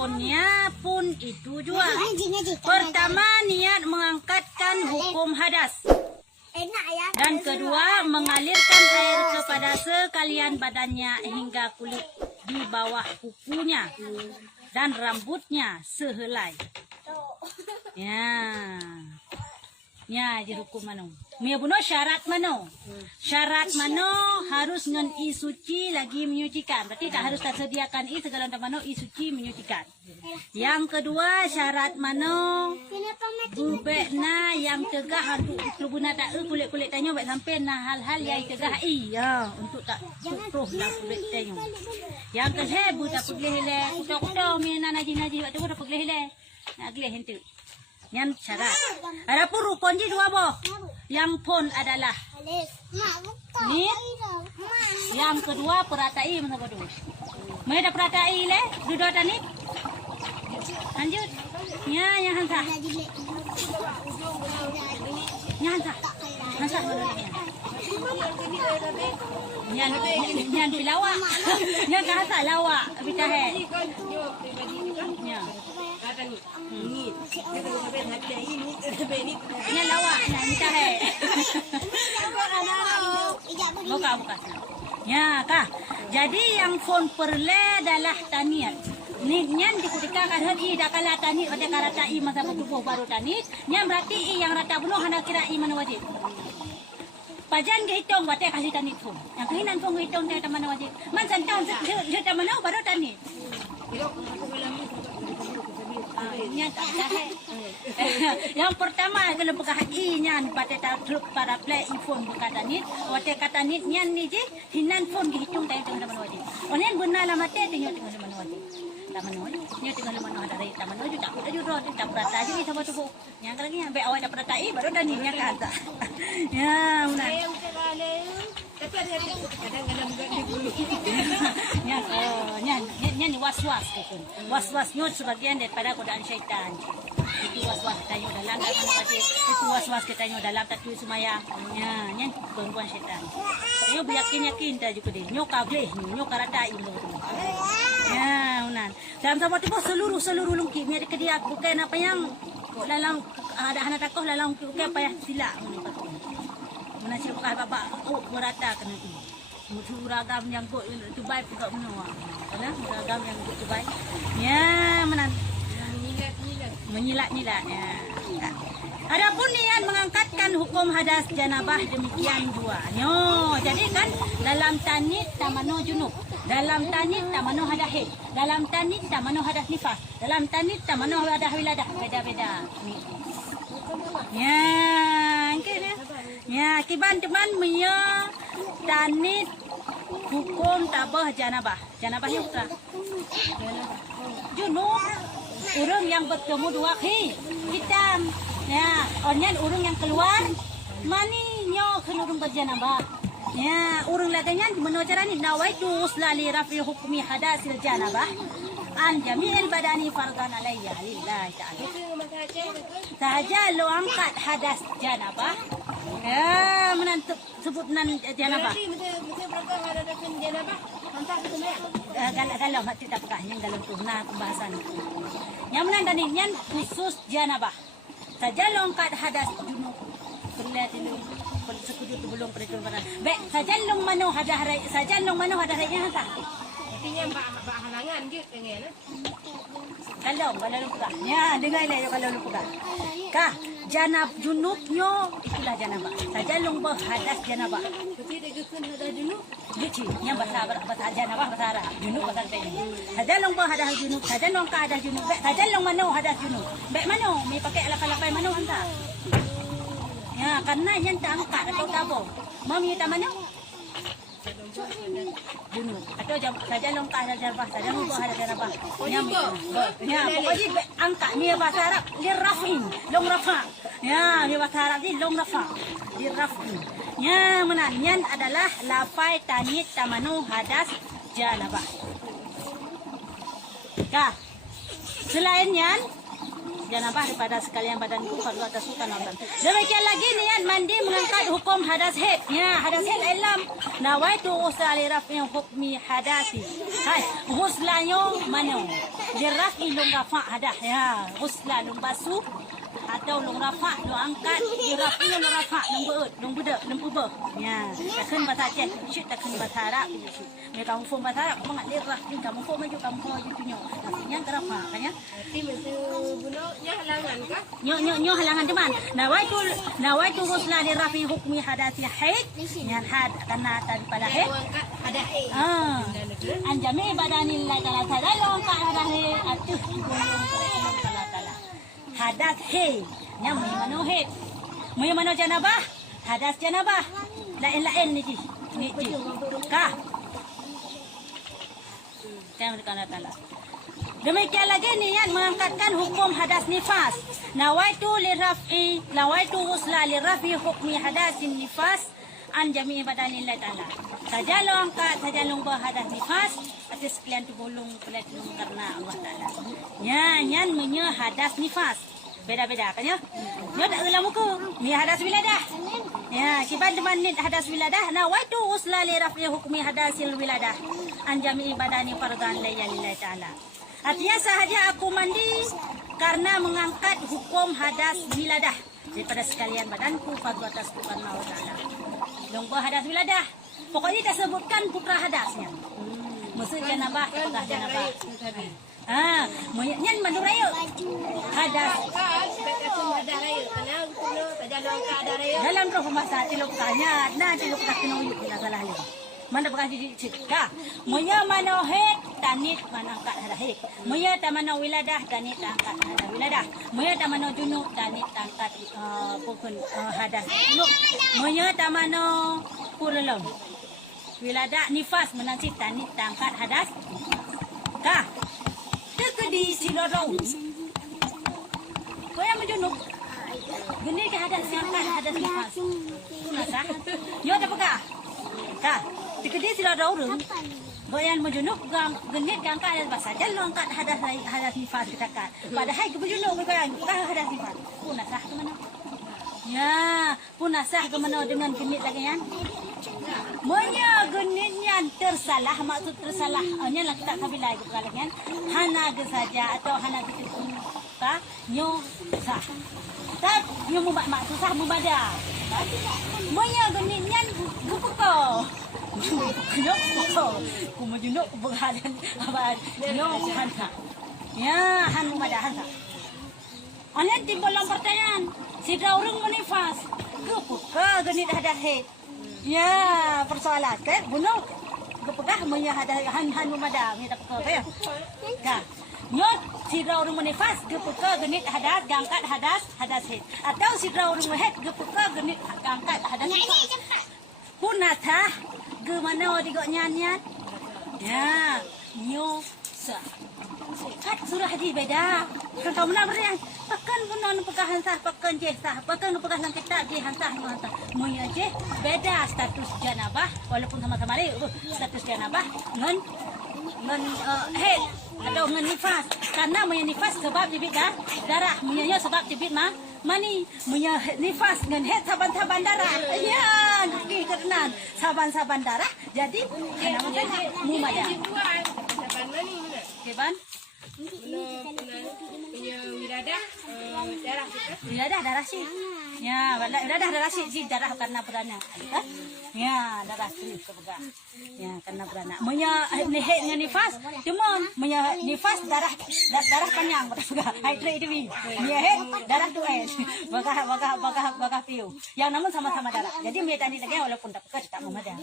rukunnya pun itu juga. Pertama, niat mengangkatkan hukum hadas. Dan kedua, mengalirkan air kepada sekalian badannya hingga kulit di bawah kukunya dan rambutnya sehelai. Ya, jadi hukum mano. Mia buno syarat mano. Syarat mano harus ngan suci lagi menyucikan. Berarti tak harus tersediakan segala mano suci menyucikan. Yang kedua syarat mano bubekna yang tegah untuk kelubuna tak kulit-kulit tanyo baik sampai nah hal-hal yang tegah untuk tak tutuh lah kulit tanyo. Yang kehebu tak pergi hele. Kutok-kutok mina naji-naji waktu tak pergi hele. Nak geleh hentu. Yang syarat. Adapun rukun je dua boh. Yang pun adalah nit. Yang kedua peratai mana bodoh. Mereka peratai le, duduk tanit. Lanjut. Ya, yang hantar. Yang hantar. Hantar bodohnya. Yang pilawak. Yang hantar lawak. Bitahe. Ya. Ini lawak, ini tahe. Buka. Ya, kah. Jadi yang fon perle adalah taniat. Nyan dikutika kan i dah kala tanit pada karata i masa buku baru tanit. Nyan berarti i yang rata bunuh hendak kira i mana wajib. Pajan ke hitung buat kasih tanit pun. Yang kehinan pun hitung dia mana wajib. Man santang dia mana baru tanit. Yang pertama kalau buka hati nyan pada truk para play iPhone buka tanit, wate kata nit nyan ni je hinan phone dihitung tayo tengah mana wajib. Onen guna lah mate tengok tengah mana wajib. Taman wajib, nyo tengah mana ada rai taman wajib tak ada juro tak berata je ni sama tubuh. Yang lagi ambil awak dapat berata baru dah ni nya kata. Ya, una. Tapi ada kadang-kadang nyan was-was kan. Was-was nyut sebagian daripada godaan syaitan. Itu was-was kita nyut dalam tak wajib. Itu was-was kita nyut dalam tak tulis sembahyang. Ya, nyan gangguan syaitan. Ayo yakin-yakin dah juga deh. Nyok kableh, nyok karata indo. Ya, unan. Dalam sama tu seluruh lungki ni ada kedia bukan apa yang dalam ada anak takoh dalam bukan payah silap ni patut. Mana cerita bapa merata kena tu. Mutu ragam yang kok Dubai juga menua. Kana ragam yang kok Dubai. Ya, menan menyilat-nyilat ya. Adapun niat mengangkatkan hukum hadas janabah demikian juga. Nyo, jadi kan dalam tanit tamano junub. Dalam tanit tamano hadas haid. Dalam tanit tamano hadas nifas. Dalam tanit tamano hadas wiladah. Beda-beda. Ya, kena. Ya, kiban teman punya tanit hukum tabah janabah. Janabahnya putra. Junub. Urang yang bertemu dua hitam. Ya, onyan urang yang keluar mani nyo kan urang berjanabah. Ya, urang latanya gimana caranya nawaitu uslali rafi hukmi hadasil janabah an jami'il badani fardan alayya lillahi ta'ala. Sahaja lo angkat hadas janabah. Ya, menantu sebut nan janabah. Galau hati tak pekah yang galau tu nah pembahasan. Yang menandani yang khusus janabah. Saja lo angkat hadas junub. Perlihat dulu. Sekudu tu belum perhitungan. Baik, saja long mano hadah yang hantar. Artinya mbak halangan je dengan kalau lupa. Ya, dengar lah kalau lupa. Kah, janab junubnya itulah janabah. Saja long hadas janabah. tapi dia gusun hadas junub. Gici, yang bahasa janabah bahasa Arab. Junub bahasa Arab. Saja long hadas junub, saja long hadas junub. Saja long mano hadas junub. Baik mano, mi pakai alak-alak mano hantar. Ya, karena yang tak angkat atau tabung. Mami tak mana? Bunuh. Atau saja longkah ada jarbah, saja longkah ada jarbah. Ya, pokoknya angkat ni bahasa Arab lirrafin, long rafa. Ya, ni bahasa Arab ni long rafa, lirrafin. Ya, menanyan adalah lafai tanit tamanu hadas janabah. Ya. Selain yan janabah daripada sekalian badan fardu atas sukan nonton. Demikian lagi niat mandi mengangkat hukum hadas haid. Ya, hadas haid ilam nawaitu usali rafi hukmi hadasi. Hai, guslanyo mano. lirafi long rafa hadah ya usla long basu atau long rafa long angkat lirafi long rafa long beut long budak long bubah ya takkan bahasa Aceh syut takkan bahasa Arab mereka kamu form bahasa Arab mengat lirafi kamu form maju kamu form maju tunyo yang kerapa kan ya Berarti mesti bunuhnya halangan kah? nyo halangan teman nawaitu usla lirafi hukmi hadasil haid yang had karena daripada haid Angkat ada anjami badanillah ta'ala tadalong ka hadahe atuh gulung ta'ala ta'ala hadas he nya mano he mano janabah hadas janabah lain ni ka ta'ala ta'ala demikian lagi niat mengangkatkan hukum hadas nifas nawaitu usla lirafi hukmi hadasin nifas an jami'i badanillah ta'ala sajalong angkat sajalong hadas nifas atas sekalian tugulung pelatih karena Allah Ta'ala nyan menye hadas nifas beda-beda kan ya nyo tak dalam muka mi hadas wiladah ya kiban teman nit hadas wiladah nawaitu usla li rafi hukmi hadasil wiladah an jami'i badani fardhan lillahi ta'ala artinya sahaja aku mandi karena mengangkat hukum hadas wiladah daripada sekalian badanku fardu atas Tuhan Allah Ta'ala lomba hadas wiladah pokoknya kita sebutkan putra hadasnya maksud janabah apakah janabah nyan manduraya hadas ada raya. Karena kuno terjalong ke ada raya. dalam roh bahasa tilok tanya nah tilok tak kena yuk bila salah le mana bekas di cika moya mano het tanit manangkat hada het moya tamano wiladah tanit angkat hada wiladah moya tamano junuk tanit angkat pokon hadas junuk moya tamano purlom wiladah nifas menansi tanit angkat hadas ka tekedi silorong koya menjunuk geni ke hadas angkat hadas nifas kunasa yo ada peka ka tikedi silorong goyan menjunuk gang genit angkat hadas basah jalong angkat hadas nifas kita kan padahal ke menjunuk goyan hadas nifas kunasa ke mana ya kunasa ke mana dengan genit lagi kan monya genitnya tersalah maksud tersalah nya lah kita kabilai ke kan hana ke saja atau hana ke ta nyo sah tak nyo maksud sah mubada monya genitnya gupeko nyo gupeko kumujunuk berhadan abad nyo hansa ya han mubada hansa Anen timbul pertanyaan si orang menifas gupeko genit ada head ya persoalan ke bunuh gepegah monya ada han mubada minta peko ya ka nyot sidra urang menifas gepeka genit hadas gangkat hadas het atau sidra urang mehet gepeka genit gangkat hadas punata ge mana digo nyanyian ya nyo sa kat surah di beda kan kau mana berian pakan punon pegahan sah pakan je sah pakan pegah lang kita je hansah hansah moya je beda status janabah walaupun sama-sama le status janabah ngan het atau dengan nifas karena punya nifas sebab jebit darah punya sebab jebit mani punya nifas dengan head saban-saban darah ya di kerenan saban-saban darah jadi karena macam mumada Saban mani mana? keban Punya wiradah darah kita. darah sih ya darah sih darah karena beranak ya darah sih kebegar ya karena beranak punya nehet dengan nifas cuma punya nifas darah panjang betul hydrate itu ya darah tu bakah piu yang namun sama-sama darah jadi mereka ni lagi walaupun tak pekat tak memadai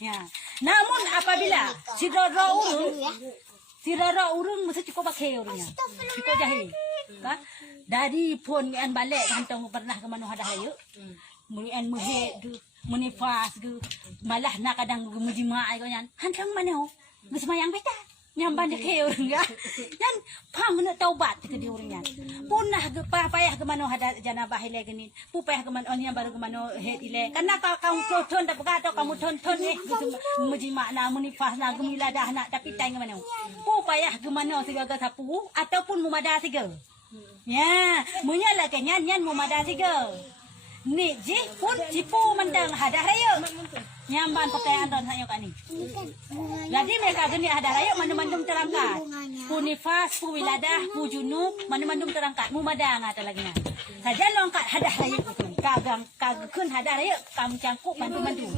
ya namun apabila Sirara urung mesti cukup pakai urungnya. Cukup jahil. Ka? Dari pun an balik hantang pernah ke mana hadah ayo. Mun muhe du munifas du malah nak kadang mujima ai kan. Hantang mana? Geus mayang beta. Nyamban de ke urung ya. Dan pang nak taubat ke di urungnya. Punah ge payah ke mana hadah janabah ile genin. Pupayah ke mana nya baru ke mana het ile. Karena kamu thon tak pegat atau kamu thon mujima na munifas na gemiladah nak tapi tai ke mana. Payah ke mana segala sapu ataupun mumada tiga. Ya, munya lah kan nyan mumada tiga. Ni ji pun cipu mendang hadah raya. Nyamban pakaian don sayo kan ni. Jadi mereka geni hadah raya mandum-mandum terangkat. Pu nifas, pu wiladah, pu junub, mandum-mandum terangkat. Mu madang ata lagi nya. Saja longkat hadah raya itu. Kagakun hadah raya kam cangkuk mandum-mandum.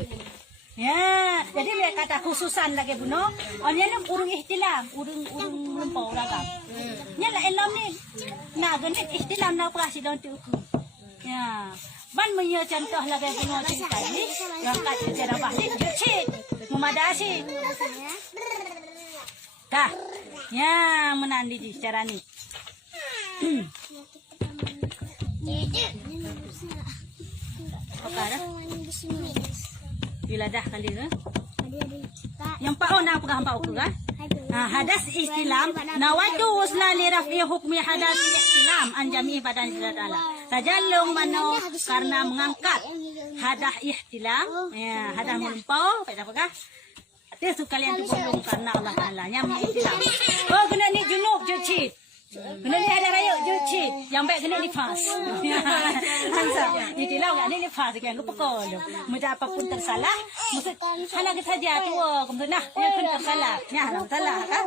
Ya, jadi mereka kata khususan lagi buno. Onnya ni urung ihtilam, urung lempau ragam. Nya la elam ni. Nah geni ihtilam na prasi don tu. Ya. Ban punya contoh lagi buno cinta ni. Yang kat sejarah balik jucit. Memadasi. Dah. Ya, menandi di secara ni. Apa bila dah kali ke? Yang pak nak pegang pak aku kan? Hadas istilam nawaitu usla li raf'i hukmi hadas istilam an jami'i badan Allah. Tajalung mano karena mengangkat hadah ihtilam, ya hadah melampau, pada apakah? Itu kalian tu bolong karena Allah Taala yang ihtilam. Oh kena ni junub jucit. Kena ni hadah raya jucit. Yang baik kena nifas. Hansa, ihtilam kan ni nifas kan aku pekol. Muda apapun tersalah, maksud hana kita saja tu kemudian nah yang pun tersalah. Ya halang salah kan?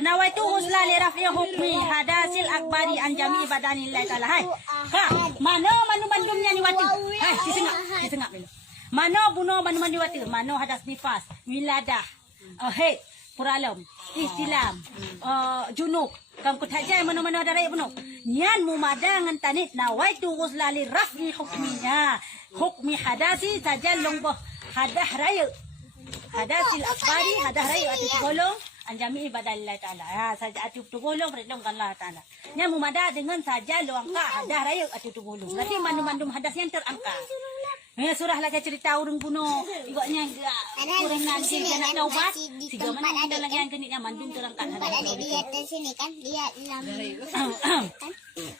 Nawaitu usla li raf'i hukmi hadasil akbari an jami'i badanillah taala. Hai. Kak, mana mandumnya ni wati? Hai, di tengah dulu. Mana buno mandi wati? Mana hadas nifas, wiladah. Haid, puralam, ihtilam, junub. Kamu kutaja mana-mana ada raya buno. Nyan mumadangan tanit nawaitu usla li raf'i hukminya. Hukmi hadasi tajallung boh hadah raya. Hadasil akbari hadah raya atu tugolong anjami ibadah Allah Ta'ala. Saja atu tugolong perintahkan Allah Ta'ala. Nya mumada dengan saja luangka hadah raya atu tugolong. Berarti mandum-mandum hadas yang terangkat. Surah lagi cerita urang bunuh. Igaknya urang nanti dia nak taubat. Siga mana kita lagi yang keniknya mandum terangkat. Ada di atas sini kan, lihat lampu.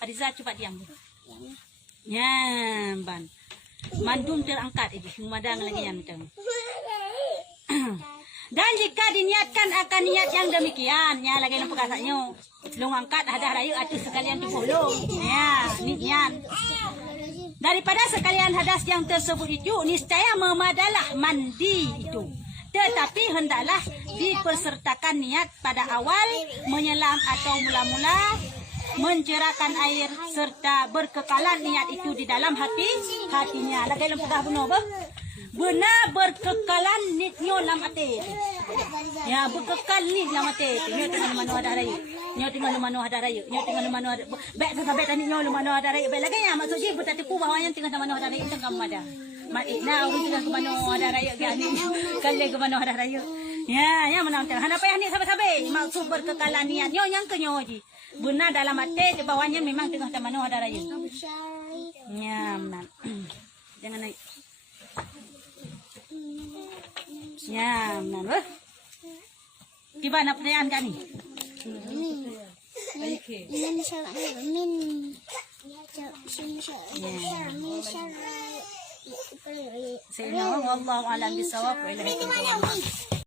Ariza cepat diam. Ya, ban. Mandum terangkat ini. Madang lagi yang itu. Dan jika diniatkan akan niat yang demikian, ya lagi yang perkataannya, long angkat hadah raya atau sekalian dipolong, ya niat. Daripada sekalian hadas yang tersebut itu, niscaya memadalah mandi itu. Tetapi hendaklah dipersertakan niat pada awal menyelam atau mula-mula mencerahkan air serta berkekalan niat itu di dalam hatinya. Lagi yang pegah benar apa? Benar berkekalan nitnya dalam hati. Ya berkekal ni dalam hati. Nyo tengah mana ada raya. Nyo tengah mana ada raya. Nyo tengah mana ada. Baik sampai tadi nyo mana ada raya. Baik lagi ya maksud dia bertatipu bahawa yang tengah mana ada raya tengah mana. Makna orang tengah ke mana ada raya gani. Kali ke mana ada raya. Ya, yang menang tengah. Hana payah ni sabar-sabar. Maksud berkekalan niat nyo yang kenyo ji. Benar dalam hati di bawahnya memang tengah mana ada raya. Ya, benar. Jangan naik. Ya, benar. Tiba nak perayaan kan ni? Saya nak Allah alam bisawab.